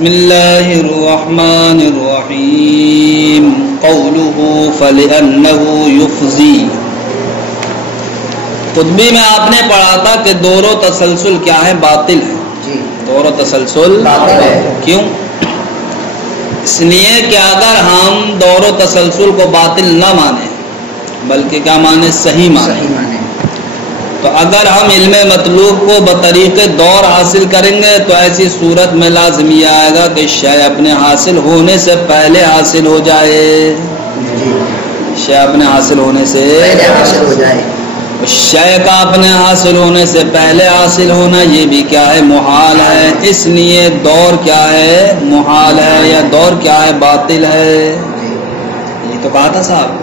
بسم اللہ الرحمن الرحیم قولہ فلأنہ یفضی. قطبی میں آپ نے پڑھا تھا کہ دور و تسلسل کیا ہے؟ باطل ہے. دور و تسلسل باطل ہے. کیوں؟ اس لیے کہ اگر ہم دور و تسلسل کو باطل نہ مانیں بلکہ کیا مانیں؟ صحیح مانیں. تو اگر ہم علم مطلوب کو بطریق دور حاصل کریں گے تو ایسی صورت میں لازم یہ آئے گا کہ شے اپنے حاصل ہونے سے پہلے حاصل ہو جائے. شے اپنے حاصل ہونے سے پہلے حاصل ہو جائے. شے کا اپنے حاصل ہونے سے پہلے حاصل ہونا یہ بھی کیا ہے؟ محال ہے. اس لیے دور کیا ہے؟ محال ہے. یا دور کیا ہے؟ باطل ہے. یہ تو کہا تھا صاحب.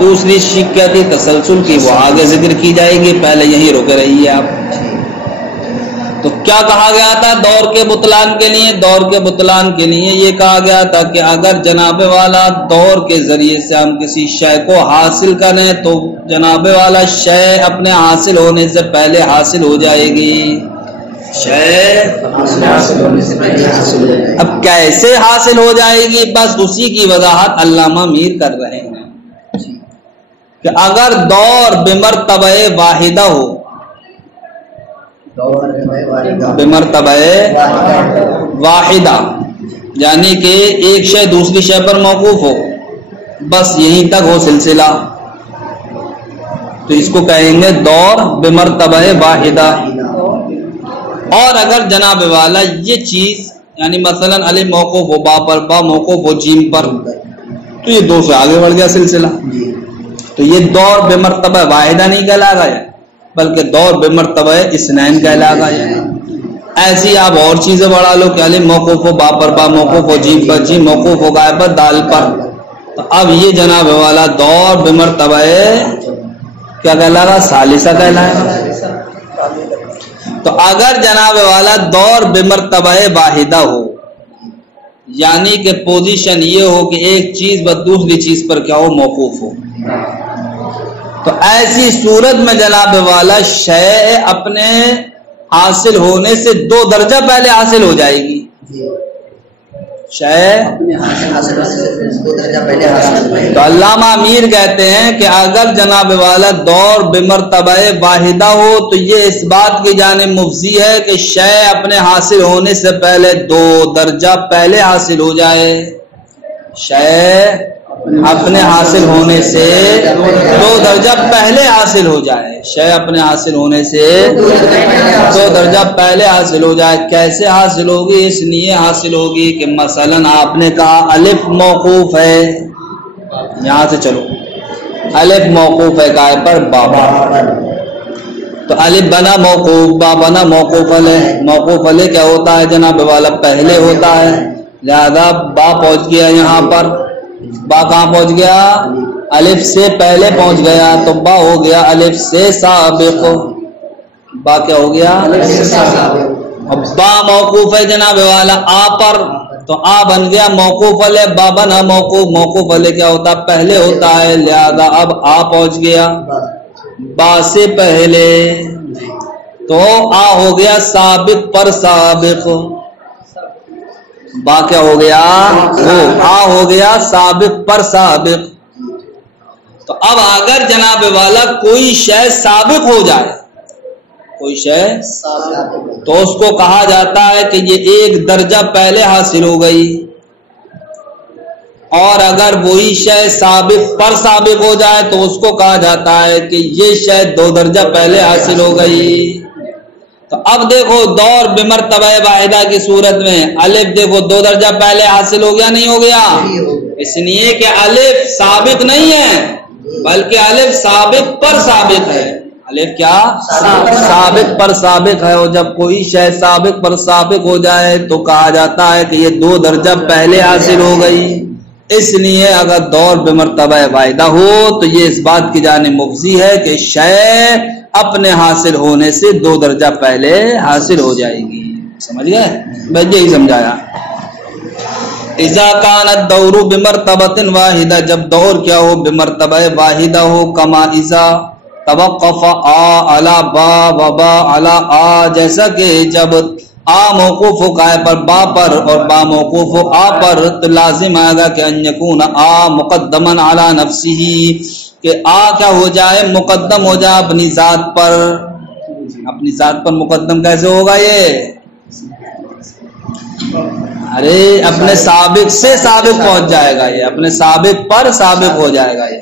دوسری شک کیا تھی؟ تسلسل کی. وہ آگے ذکر کی جائے گی، پہلے یہی رک رہی ہے آپ. تو کیا کہا گیا تھا دور کے بطلان کے لیے؟ دور کے بطلان کے لیے یہ کہا گیا تھا کہ اگر جناب والا دور کے ذریعے سے ہم کسی شے کو حاصل کریں تو جناب والا شے اپنے حاصل ہونے سے پہلے حاصل ہو جائے گی. شے حاصل ہونے سے پہلے حاصل ہو جائے گی. اب کیسے حاصل ہو جائے گی؟ بس اسی کی وضاحت علامہ میر کر رہے ہیں کہ اگر دور بمرتبہ واحدہ ہو، بمرتبہ واحدہ یعنی کہ ایک شے دوسری شے پر موقوف ہو، بس یہیں تک ہو سلسلہ، تو اس کو کہیں گے دور بمرتبہ واحدہ. اور اگر جناب والا یہ چیز یعنی مثلا الف موقوف ہو با پر، با موقوف ہو جیم پر، تو یہ دو سے آگے بڑھ گیا سلسلہ. تو یہ دور بمرتبہ واحدہ نہیں کہلا گا بلکہ دور بمرتبہ اثنین کہلا گا. ایسی آپ اور چیزیں بڑھا لو کہ الف موقوف ہو با پر، با موقوف ہو جیم پر، جیم موقوف ہو گائے پر، دال پر، تو اب یہ جناب والا دور بمرتبہ کیا کہلا گا؟ ثالثہ کہلائے گا. تو اگر جناب والا دور بمرتبہ واحدہ ہو یعنی کہ پوزیشن یہ ہو کہ ایک چیز بس دوسری چیز پر کیا ہو؟ موقوف ہو، تو ایسی صورت میں جناب والا شے اپنے حاصل ہونے سے دو درجہ پہلے حاصل ہو جائے گی. شے تو علامہ میر کہتے ہیں کہ اگر جناب والا دور بمرتبہ واحدہ ہو تو یہ اس بات کی جانب مفضی ہے کہ شے اپنے حاصل ہونے سے پہلے دو درجہ پہلے حاصل ہو جائے. شے اپنے حاصل ہونے سے دو درجہ پہلے حاصل ہو جائے. شے اپنے حاصل ہونے سے دو درجہ پہلے حاصل ہو جائے. کیسے حاصل ہوگی؟ اس لیے حاصل ہوگی کہ مثلا آپ نے کہا الف موقوف ہے، یہاں سے چلو الف موقوف ہے گائے پر بابا، تو الف بنا موقوف، با بنا موقوف علیہ. موقوف علیہ کیا ہوتا ہے جناب والا؟ پہلے ہوتا ہے، لہذا با پہنچ گیا یہاں پر. با کہاں پہنچ گیا؟ الف سے پہلے پہنچ گیا، تو با ہو گیا الف سے سابق. با کیا ہو گیا؟ اب با موقوف ہے جناب والا آ پر، تو آ بن گیا موقوف علیہ. با بنا موقوف، موقوف علیہ کیا ہوتا؟ پہلے ہوتا ہے، لہذا اب آ پہنچ گیا با سے پہلے، تو آ ہو گیا سابق پر سابق. با کیا ہو گیا؟ آ ہو گیا سابق پر سابق. تو اب اگر جناب والا کوئی شے سابق ہو جائے، کوئی شے تو اس کو کہا جاتا ہے کہ یہ ایک درجہ پہلے حاصل ہو گئی. اور اگر وہی شے سابق پر سابق ہو جائے تو اس کو کہا جاتا ہے کہ یہ شے دو درجہ پہلے حاصل ہو گئی. تو اب دیکھو دور بمرتبہ واحدہ کی صورت میں الف دیکھو دو درجہ پہلے حاصل ہو گیا نہیں ہو گیا؟ اس لیے کہ الف سابق نہیں ہے بلکہ الف سابق پر سابق ہے. الف کیا؟ سابق پر سابق ہے. اور جب کوئی شے سابق پر سابق ہو جائے تو کہا جاتا ہے کہ یہ دو درجہ پہلے حاصل ہو گئی. اس لیے اگر دور بمرتبہ واحدہ ہو تو یہ اس بات کی جانب مفضی ہے کہ شے اپنے حاصل ہونے سے دو درجہ پہلے حاصل ہو جائے گی. سمجھ گئے؟ میں یہی سمجھایا. اذا کان الدور بمرتبہ واحدہ، جب دور کیا ہو؟ بمرتبہ واحدہ ہو. کما اذا توقف آ علی با و با علی آ، جیسا کہ جب آ موقوف ہو قائے پر با پر اور با موقوف ہو آ پر تو لازم آئے گا کہ ان یکون آ مقدمن علی نفسہ کہ آ کیا ہو جائے مقدم ہو جائے اپنی ذات پر. اپنی ذات پر مقدم کیسے ہوگا یہ؟ ارے اپنے سابق سے سابق پہنچ جائے گا یہ اپنے سابق پر سابق ہو جائے گا یہ.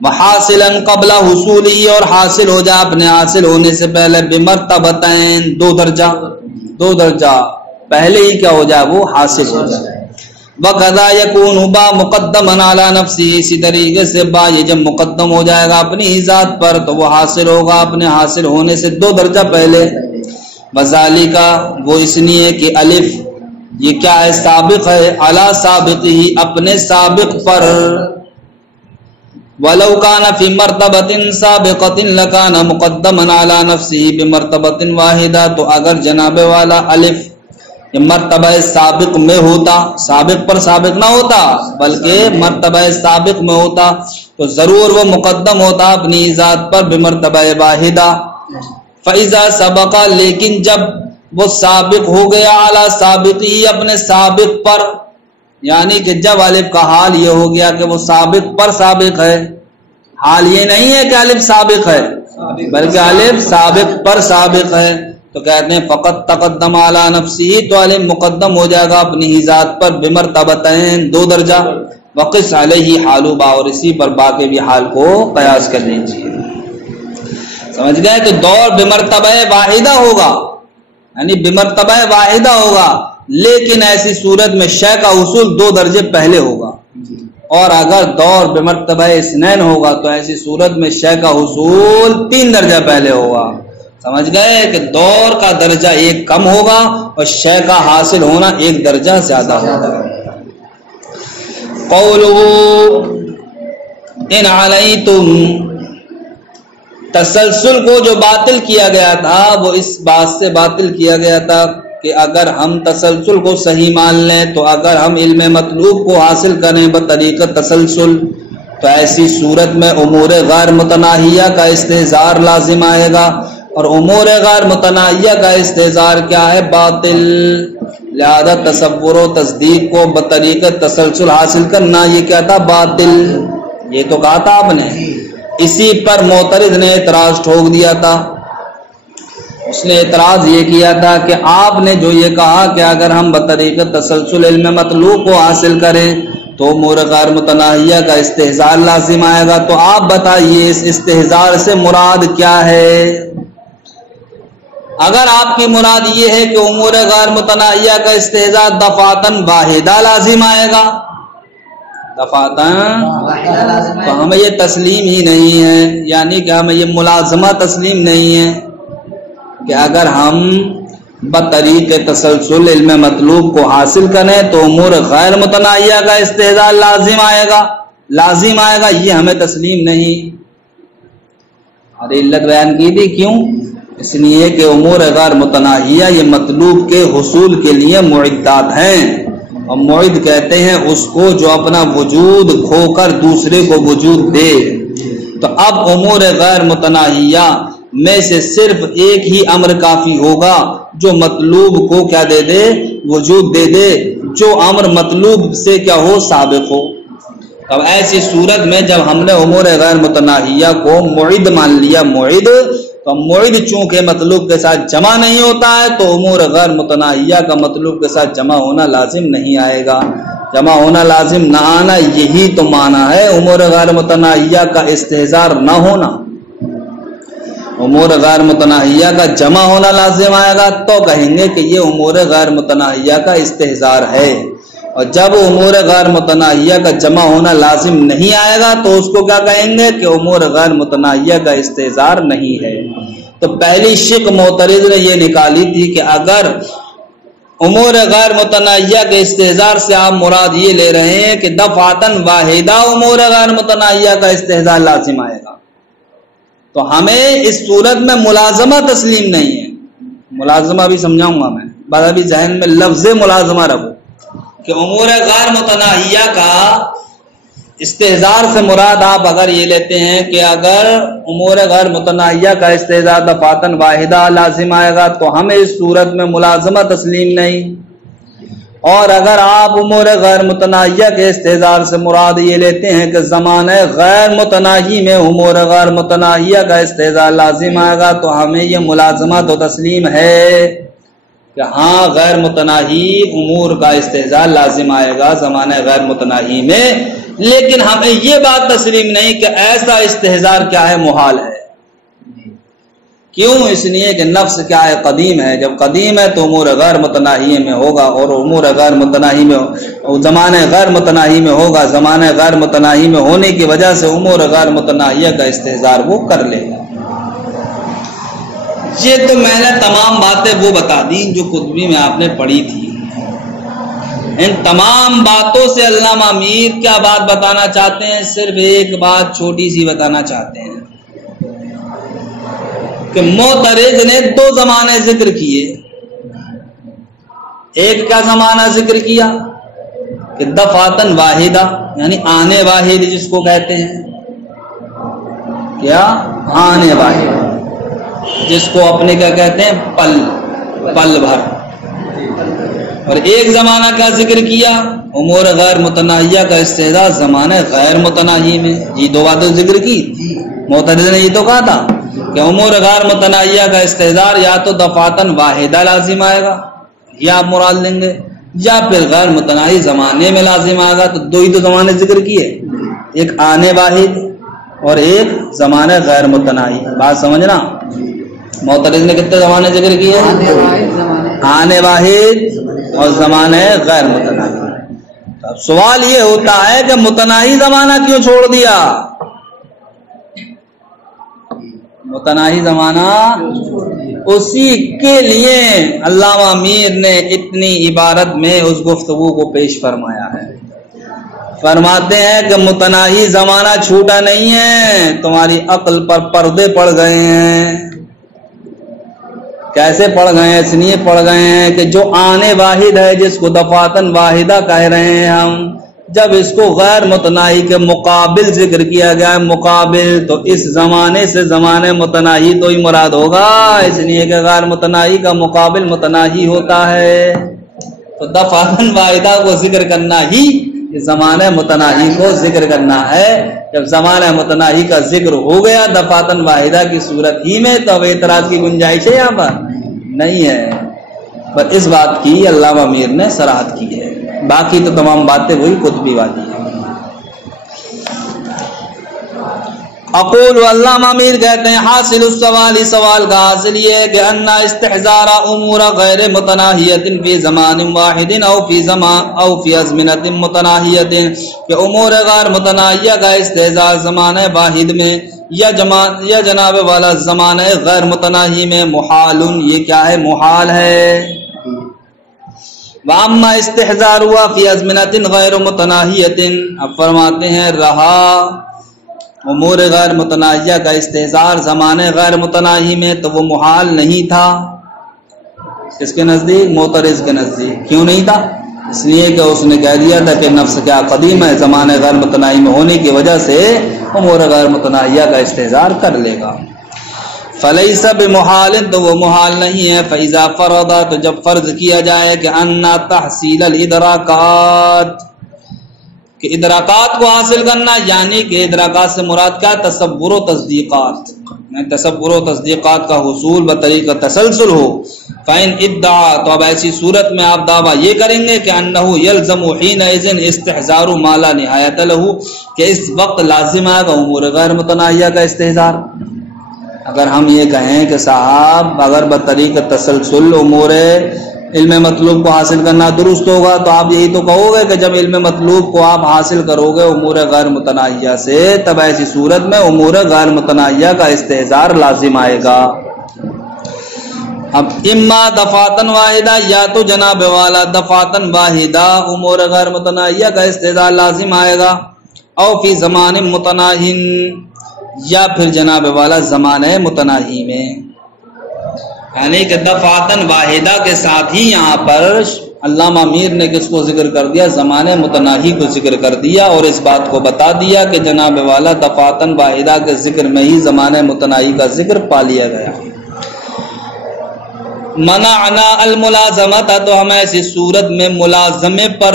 وحاصلا قبل حصولی اور حاصل ہو جائے اپنے حاصل ہونے سے پہلے بمرتبتین دو درجہ پہلے ہی کیا ہو جائے وہ حاصل ہو جائے. وَقَذَا يَكُونُ با مقدمًا عَلَى نَفْسِهِ اسی طریقے سے با یہ جب مقدم ہو جائے گا اپنی ہی ذات پر تو وہ حاصل ہوگا اپنے حاصل ہونے سے دو درجہ پہلے. وَذَالِكَ وہ اس لیے کہ الف یہ کیا ہے سابق ہے عَلَى سابقہ اپنے سابق پر. وَلَوْ كَانَ فِي مَرْتَبَةٍ سَابِقَةٍ لَكَانَ مُقَدَّمًا عَلَى نَفْسِهِ بِمَرْتَبَةٍ وَاحِدَةٍ تو اگر جناب والا الف یہ مرتبہ سابق میں ہوتا سابق پر سابق نہ ہوتا بلکہ مرتبہ سابق میں ہوتا تو ضرور وہ مقدم ہوتا اپنی ذات پر بمرتبہ واحدہ. فَإِذَا سَبَقَ لیکن جب وہ سابق ہو گیا اعلیٰ سابق ہی اپنے سابق پر یعنی کہ جب الف کا حال یہ ہو گیا کہ وہ سابق پر سابق ہے. حال یہ نہیں ہے کہ الف سابق ہے بلکہ الف سابق پر سابق ہے تو کہتے ہیں فقط تقدم علی نفسہ تو الف مقدم ہو جائے گا اپنی ہی ذات پر بمرتبتین دو درجہ. وقس علیہ حال با اور اسی پر با کے بھی حال کو قیاس کر لیجیے. سمجھ گئے کہ دور بمرتبہ واحدہ ہوگا یعنی بمرتبہ واحدہ ہوگا لیکن ایسی صورت میں شے کا حصول دو درجے پہلے ہوگا. اور اگر دور بمرتبہ اثنین ہوگا تو ایسی صورت میں شے کا حصول تین درجہ پہلے ہوگا. سمجھ گئے کہ دور کا درجہ ایک کم ہوگا اور شے کا حاصل ہونا ایک درجہ زیادہ ہوگا. قولہ ان عنیتم تسلسل کو جو باطل کیا گیا تھا وہ اس بات سے باطل کیا گیا تھا کہ اگر ہم تسلسل کو صحیح مان لیں تو اگر ہم علم مطلوب کو حاصل کریں بطریقہ تسلسل تو ایسی صورت میں امور غیر متناہیہ کا استحضار لازم آئے گا اور امور غیر متناہیہ کا استحضار کیا ہے باطل. لہذا تصور و تصدیق کو بطریقہ تسلسل حاصل کرنا یہ کیا تھا باطل. یہ تو کہا تھا آپ نے. اسی پر معترض نے اعتراض ٹھوک دیا تھا. اس نے اعتراض یہ کیا تھا کہ آپ نے جو یہ کہا کہ اگر ہم بطریقہ تسلسل علم مطلوب کو حاصل کریں تو امور غیر متناہیہ کا استحضار لازم آئے گا تو آپ بتائیے اس استحضار سے مراد کیا ہے. اگر آپ کی مراد یہ ہے کہ امور غیر متناہیہ کا استحضار دفعتاً واحدہ لازم آئے گا دفعتاً تو ہمیں یہ تسلیم ہی نہیں ہے یعنی کہ ہمیں یہ ملازمہ تسلیم نہیں ہے کہ اگر ہم بطریق تسلسل علم مطلوب کو حاصل کریں تو امور غیر متناہیہ کا استحضار لازم آئے گا یہ ہمیں تسلیم نہیں. اور علت بیان کی تھی کیوں؟ اس لیے کہ امور غیر متناہیہ یہ مطلوب کے حصول کے لیے معدات ہیں اور معد کہتے ہیں اس کو جو اپنا وجود کھو کر دوسرے کو وجود دے. تو اب امور غیر متناہیہ میں سے صرف ایک ہی امر کافی ہوگا جو مطلوب کو کیا دے دے وجود دے دے جو امر مطلوب سے کیا ہو سابق ہو. اب ایسی صورت میں جب ہم نے امور غیر متناہیہ کو معد مان لیا معد تو معد چونکہ مطلوب کے ساتھ جمع نہیں ہوتا ہے تو امور غیر متناہیہ کا مطلوب کے ساتھ جمع ہونا لازم نہیں آئے گا. جمع ہونا لازم نہ آنا یہی تو معنی ہے امور غیر متناہیہ کا استحضار نہ ہونا. امور غیر متناہیہ کا جمع ہونا لازم آئے گا تو کہیں گے کہ یہ امور غیر متناہیہ کا استحضار ہے. اور جب امور غیر متناہیہ کا جمع ہونا لازم نہیں آئے گا تو اس کو کیا کہیں گے کہ امور غیر متناہیہ کا استحضار نہیں ہے. تو پہلی شق معترض نے یہ نکالی تھی کہ اگر امور غیر متناہیہ کے استحضار سے آپ مراد یہ لے رہے ہیں کہ دفعتاً واحدہ امور غیر متناہیہ کا استحضار لازم آئے گا تو ہمیں اس صورت میں ملازمہ تسلیم نہیں ہے. ملازمہ بھی سمجھاؤں گا میں بعد ابھی ذہن میں لفظ ملازمہ رکھو کہ امور غیر متناہیہ کا استحضار سے مراد آپ اگر یہ لیتے ہیں کہ اگر امور غیر متناہیہ کا استحضار دفعتاً واحدہ لازم آئے گا تو ہمیں اس صورت میں ملازمہ تسلیم نہیں، اور اگر آپ امور غیر متناہیہ کے استحضار سے مراد یہ لیتے ہیں کہ زمانہ غیر متناہی میں امور غیر متناہیہ کا استحضار لازم آئے گا تو ہمیں یہ ملازمہ تو تسلیم ہے کہ ہاں غیر متناہی امور کا استحضار لازم آئے گا زمانہ غیر متناہی میں، لیکن ہمیں یہ بات تسلیم نہیں کہ ایسا استحضار کیا ہے محال ہے۔ کیوں؟ اس لیے کہ نفس کیا ہے قدیم ہے، جب قدیم ہے تو امور غیر متناہی میں ہوگا، اور امور غیر متناہی میں زمانہ غیر متناہی میں ہوگا، زمانہ غیر متناہی میں ہونے کی وجہ سے امور غیر متناہیہ کا استحضار وہ کر لے گا۔ یہ تو میں نے تمام باتیں وہ بتا دی جو قطبی میں آپ نے پڑھی تھی۔ ان تمام باتوں سے علامہ میر کیا بات بتانا چاہتے ہیں؟ صرف ایک بات چھوٹی سی بتانا چاہتے ہیں کہ معترض نے دو زمانے ذکر کیے۔ ایک کا زمانہ ذکر کیا کہ دفعتاً واحدہ یعنی آنے واحد جس کو کہتے ہیں، کیا آنے واحد، جس کو اپنے کیا کہتے ہیں پل بھر۔ اور ایک زمانہ کیا ذکر کیا؟ امور غیر متناہیہ کا استحضار زمانہ غیر متناہی میں۔ یہ دو باتیں ذکر کی۔ معترض نے یہ تو کہا تھا کہ امور غیر متناہیہ کا استحضار یا تو دفعتاً واحدہ لازم آئے گا یا آپ مراد لیں گے، یا پھر غیر متناہی زمانے میں لازم آئے گا۔ تو دو ہی تو زمانے ذکر کیے، ایک آنے واحد اور ایک زمانہ غیر متناہی۔ بات سمجھنا، معترض نے کتنے زمانے ذکر کیے؟ آنے واحد اور زمانہ غیر متناہی۔ اب سوال یہ ہوتا ہے کہ متناہی زمانہ کیوں چھوڑ دیا؟ متناہی زمانہ اسی کے لیے علامہ میر نے اتنی عبارت میں اس گفتگو کو پیش فرمایا ہے۔ فرماتے ہیں کہ متناہی زمانہ چھوٹا نہیں ہے، تمہاری عقل پر پردے پڑ گئے ہیں۔ کیسے پڑ گئے ہیں؟ اس لیے پڑ گئے ہیں کہ جو آنے واحد ہے، جس کو دفعتاً واحدہ کہہ رہے ہیں ہم، جب اس کو غیر متناہی کے مقابل ذکر کیا گیا ہے، مقابل، تو اس زمانے سے زمانے متناہی تو ہی مراد ہوگا، اس لیے کہ غیر متناہی کا مقابل متناہی ہوتا ہے۔ تو دفعتاً واحدہ کو ذکر کرنا ہی زمانہ متناہی کو ذکر کرنا ہے۔ جب زمانہ متناہی کا ذکر ہو گیا دفعتاً واحدہ کی صورت ہی میں، تو اب اعتراض کی گنجائش ہے یہاں پر نہیں ہے۔ پر اس بات کی علامہ میر نے صراحت کی ہے، باقی تو تمام باتیں وہی قطبی والی ہیں۔ اقول علامہ میر کہتے ہیں حاصل السوال، سوال کا حاصل یہ ہے کہ ان استحضار امور غیر متناہیۃ فی زمان واحد او فی ازمنۃ متناہیۃ، کہ امور غیر متناہیہ کا استحضار زمانہ واحد میں یا جناب والا زمانہ غیر متناہی میں محال، یہ کیا ہے؟ محال ہے۔ واما استحضار ہوا فی ازمنۃ غیر متناہیۃ، اب فرماتے ہیں رہا امور غیر متناہیہ کا استحضار زمانے غیر متناہی میں، تو وہ محال نہیں تھا۔ کس کے نزدیک؟ معترض کے نزدیک۔ کیوں نہیں تھا؟ اس لیے کہ اس نے کہہ دیا تھا کہ نفس کیا قدیم ہے، زمانے غیر متناہی میں ہونے کی وجہ سے امور غیر متناہیہ کا استحضار کر لے گا۔ فلیس بمحال، تو وہ محال نہیں ہے۔ فاذا فرض، تو جب فرض کیا جائے کہ ان تحصیل الادراکات، کہ ادراکات کو حاصل کرنا، یعنی کہ ادراکات سے مراد کیا؟ تصور و تصدیقات، تصور و تصدیقات کا حصول بطریقہ تسلسل ہو۔ فإن ادعا، تو اب ایسی صورت میں آپ دعویٰ یہ کریں گے کہ انہ یلزم حینئذ استحضار ما لا نہایت لہ، کہ اس وقت لازم آئے گا امور غیر متناہیہ کا استحضار۔ اگر ہم یہ کہیں کہ صاحب اگر بطریقہ تسلسل امور علم مطلوب کو حاصل کرنا درست ہوگا، تو آپ یہی تو کہو گے کہ جب علم مطلوب کو آپ حاصل کرو گے امور غیر متناہیہ سے، تب ایسی صورت میں امور غیر متناہیہ کا استحضار لازم آئے گا۔ اب اما دفعتاً واحدہ، یا تو جناب والا دفعتاً واحدہ امور غیر متناہیہ کا استحضار لازم آئے گا، او فی زمان متناہی، یا پھر جناب والا زمانہ متناہی میں، یعنی کہ دفعتاً واحدہ کے ساتھ ہی یہاں پر علامہ میر نے کس کو ذکر کر دیا؟ زمانے متناہی کو ذکر کر دیا، اور اس بات کو بتا دیا کہ جناب والا دفعتاً واحدہ کے ذکر میں ہی زمانے متناہی کا ذکر پا لیا گیا۔ منعنا الملازمت، تو ہم ایسی صورت میں ملازمے پر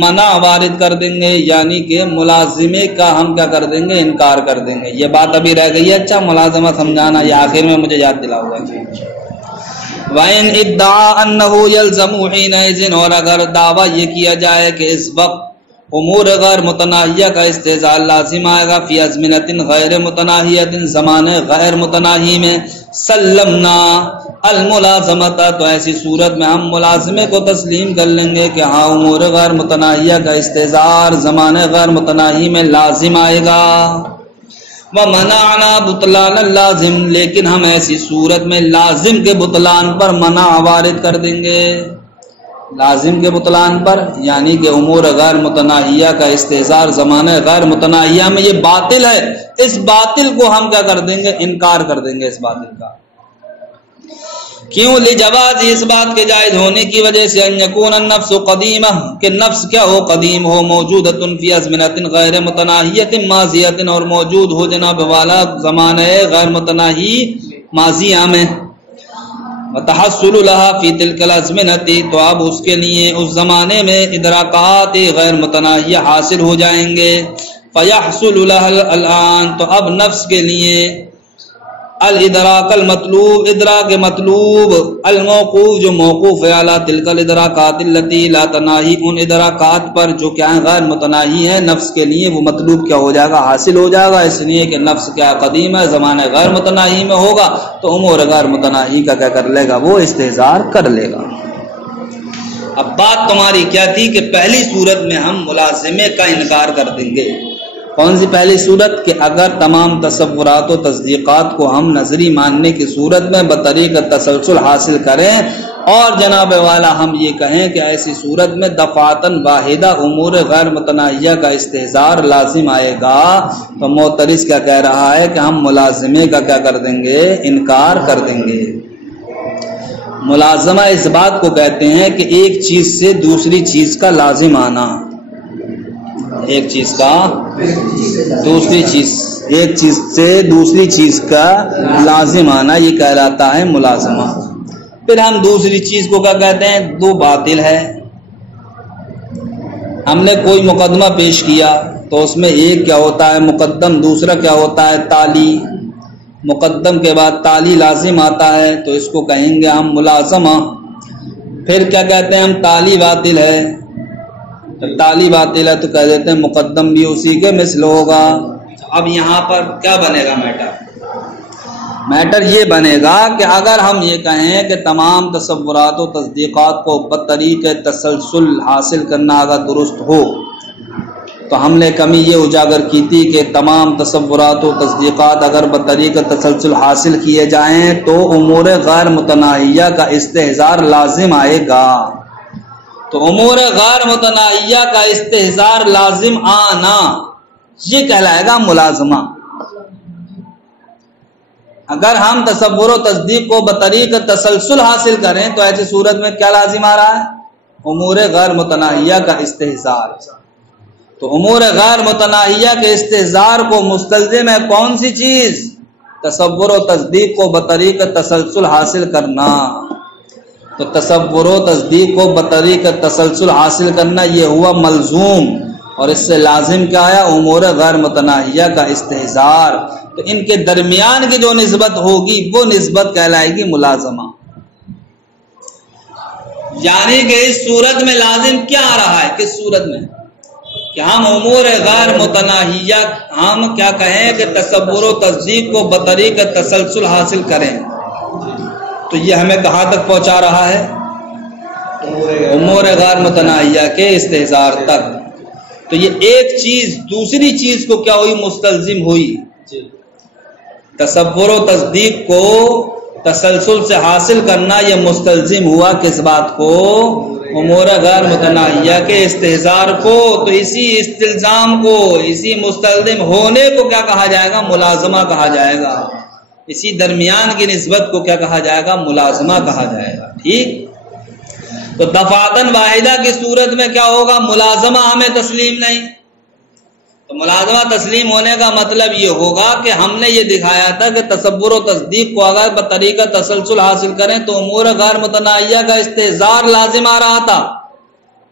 منع وارد کر دیں گے، یعنی کہ ملازمے کا ہم کیا کر دیں گے؟ انکار کر دیں گے۔ یہ بات ابھی رہ گئی ہے، اچھا ملازمہ سمجھانا، یہ آخر میں مجھے یاد دلا ہوا ہے۔ وَإِنْ ادعا أَنَّهُ يَلْزَمُ حِينَئِذٍ، اور اگر دعویٰ یہ کیا جائے کہ اس وقت امور غیر متناہیہ کا استحضار لازم آئے گا، فی ازمنۃ غیر متناہیۃ، زمانے غیر متناہی میں، سلمنا الملازمت، تو ایسی صورت میں ہم ملازمے کو تسلیم کر لیں گے کہ ہاں امور غیر متناہیہ کا استحضار زمانے غیر متناہی میں لازم آئے گا۔ وَمَنَعْنَا بُطْلَانَ اللَّازِمِ، لیکن ہم ایسی صورت میں لازم کے بطلان پر منع وارد کر دیں گے۔ لازم کے بطلان پر یعنی کہ امور غیر متناہیہ کا استحضار زمانے غیر متناہیہ میں یہ باطل ہے، اس باطل کو ہم کیا کر دیں گے؟ انکار کر دیں گے اس باطل کا۔ کیوں؟ لجواز، اس بات کے جائز ہونے کی وجہ سے، ان یکون النفس قدیمہ، کہ نفس کیا ہو؟ قدیم ہو، موجودۃ فی ازمنۃ غیر متناہیۃ ماضیۃ، اور موجود ہو جناب والا زمانے غیر متناہی ماضیہ میں، وتحصل لها فی تلک الازمنۃ، تو اب اس کے لیے اس زمانے میں ادراکات غیر متناہیہ حاصل ہو جائیں گے۔ فیحصل لها الان، تو اب نفس کے لیے الادراک المطلوب، ادراک مطلوب، الموقوف جو موقوف ہے علی تلک الادراکات التي لا تناہی، ان ادراکات پر جو کیا ہیں؟ غیر متناہی ہیں، نفس کے لیے وہ مطلوب کیا ہو جائے گا؟ حاصل ہو جائے گا، اس لیے کہ نفس کیا قدیم ہے، زمانے غیر متناہی میں ہوگا، تو امور غیر متناہی کا کیا کر لے گا؟ وہ استحضار کر لے گا۔ اب بات تمہاری کیا تھی کہ پہلی صورت میں ہم ملازمے کا انکار کر دیں گے۔ کون سی پہلی صورت؟ کہ اگر تمام تصورات و تصدیقات کو ہم نظری ماننے کی صورت میں بطریق تسلسل حاصل کریں، اور جناب والا ہم یہ کہیں کہ ایسی صورت میں دفعتاً واحدہ امور غیر متناہیہ کا استحضار لازم آئے گا، تو معترض کیا کہہ رہا ہے کہ ہم ملازمے کا کیا کر دیں گے؟ انکار کر دیں گے۔ ملازمہ اس بات کو کہتے ہیں کہ ایک چیز سے دوسری چیز کا لازم آنا، ایک چیز کا دوسری چیز، ایک چیز سے دوسری چیز کا لازم آنا، یہ کہلاتا ہے ملازمہ۔ پھر ہم دوسری چیز کو کیا کہتے ہیں؟ دو باطل ہے۔ ہم نے کوئی مقدمہ پیش کیا تو اس میں ایک کیا ہوتا ہے؟ مقدم، دوسرا کیا ہوتا ہے؟ تالی۔ مقدم کے بعد تالی لازم آتا ہے تو اس کو کہیں گے ہم ملازمہ۔ پھر کیا کہتے ہیں ہم؟ تالی باطل ہے، تالی باطل ہے تو کہہ دیتے ہیں مقدم بھی اسی کے مثل ہوگا۔ اب یہاں پر کیا بنے گا میٹر یہ بنے گا کہ اگر ہم یہ کہیں کہ تمام تصورات و تصدیقات کو بطریق تسلسل حاصل کرنا اگر درست ہو، تو ہم نے کمی یہ اجاگر کی تھی کہ تمام تصورات و تصدیقات اگر بطریق تسلسل حاصل کیے جائیں تو امور غیر متناہیہ کا استحضار لازم آئے گا۔ تو امور غیر متناہیہ کا استحضار لازم آنا یہ کہلائے گا ملازمہ۔ اگر ہم تصور و تصدیق کو بطریق تسلسل حاصل کریں تو ایسی صورت میں کیا لازم آ رہا ہے؟ امور غیر متناہیہ کا استحضار۔ تو امور غیر متناہیہ کے استحضار کو مستلزم ہے کون سی چیز؟ تصور و تصدیق کو بطریق تسلسل حاصل کرنا۔ تو تصور و تصدیق کو بطریق تسلسل حاصل کرنا یہ ہوا ملزوم، اور اس سے لازم کیا ہے؟ امور غیر متناہیہ کا استحضار۔ تو ان کے درمیان کی جو نسبت ہوگی وہ نسبت کہلائے گی ملازمہ۔ یعنی کہ اس صورت میں لازم کیا آ رہا ہے؟ کس صورت میں؟ کہ ہم امور غیر متناہیہ ہم کیا کہیں کہ تصور و تصدیق کو بطریق تسلسل حاصل کریں، تو یہ ہمیں کہاں تک پہنچا رہا ہے؟ امور غیر متناہیہ کے استحضار تک۔ تو یہ ایک چیز دوسری چیز کو کیا ہوئی؟ مستلزم ہوئی۔ تصور و تصدیق کو تسلسل سے حاصل کرنا یہ مستلزم ہوا کس بات کو؟ امور غیر متناہیہ کے استحضار کو۔ تو اسی استلزام کو، اسی مستلزم ہونے کو کیا کہا جائے گا؟ ملازمہ کہا جائے گا۔ اسی درمیان کی نسبت کو کیا کہا جائے گا؟ ملازمہ کہا جائے گا۔ ٹھیک۔ تو دفعتاً واحدہ کی صورت میں کیا ہوگا؟ ملازمہ ہمیں تسلیم نہیں. تو ملازمہ تسلیم ہونے کا مطلب یہ ہوگا کہ ہم نے یہ دکھایا تھا کہ تصور و تصدیق کو اگر بطریقہ تسلسل حاصل کریں تو امور غیر متناہیہ کا استحضار لازم آ رہا تھا.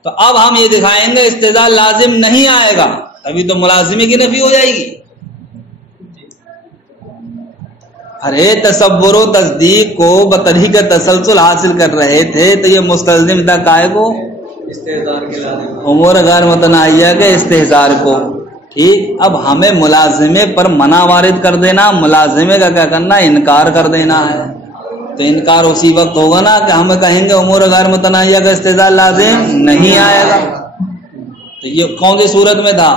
تو اب ہم یہ دکھائیں گے استحضار لازم نہیں آئے گا، ابھی تو ملازمے کی نفی ہو جائے گی. ارے تصور و تصدیق کو بطریقہ تسلسل حاصل کر رہے تھے تو یہ مستلزم تھا کائے کو؟ استحضار کے لازم، امور غیر متناہیہ کے استحضار کو. ٹھیک، اب ہمیں ملازمے پر منع وارد کر دینا، ملازمے کا کیا کرنا؟ انکار کر دینا ہے. تو انکار اسی وقت ہوگا نا کہ ہم کہیں گے امور غیر متناہیہ کا استحضار لازم نہیں آئے گا. تو یہ کون سی صورت میں تھا؟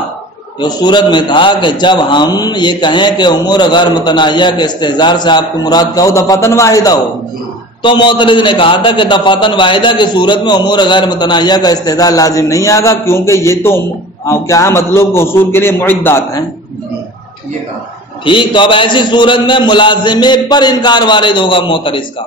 یہ صورت میں تھا کہ جب ہم یہ کہیں کہ امور غیر متناہیہ کے استحضار سے آپ کی مراد کیا ہو؟ دفعتاً واحدہ ہو. تو معترض نے کہا تھا کہ دفعتاً واحدہ کی صورت میں امور غیر متناہیہ کا استحضار لازم نہیں آئے گا، کیونکہ یہ تو کیا ہے؟ مطلوب کے حصول کے لیے معدات ہیں. ٹھیک، تو اب ایسی صورت میں ملازمے پر انکار وارد ہوگا معترض کا.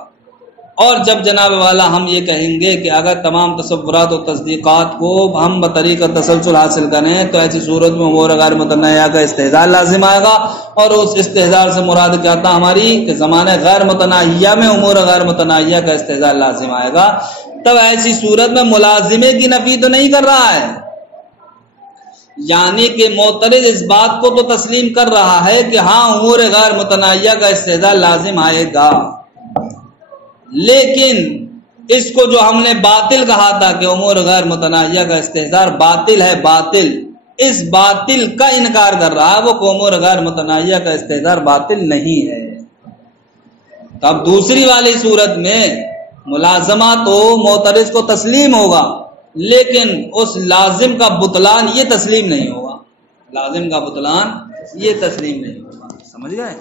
اور جب جناب والا ہم یہ کہیں گے کہ اگر تمام تصورات و تصدیقات کو ہم بطریقہ تسلسل حاصل کریں تو ایسی صورت میں امور غیر متناہیہ کا استحضار لازم آئے گا. اور اس استحضار سے مراد کیا تھا ہماری؟ کہ زمانہ غیر متناہیہ میں امور غیر متناہیہ کا استحضار لازم آئے گا. تب ایسی صورت میں ملازمے کی نفی تو نہیں کر رہا ہے، یعنی کہ معترض اس بات کو تو تسلیم کر رہا ہے کہ ہاں امور غیر متناہیہ کا استحضار لازم آئے گا، لیکن اس کو جو ہم نے باطل کہا تھا کہ امور غیر متناہیہ کا استحضار باطل ہے، باطل، اس باطل کا انکار کر رہا ہے وہ کہ امور غیر متناہیہ کا استحضار باطل نہیں ہے. تو اب دوسری والی صورت میں ملازمہ تو معترض کو تسلیم ہوگا، لیکن اس لازم کا بطلان یہ تسلیم نہیں ہوگا، لازم کا بطلان یہ تسلیم نہیں ہوگا. سمجھ گئے؟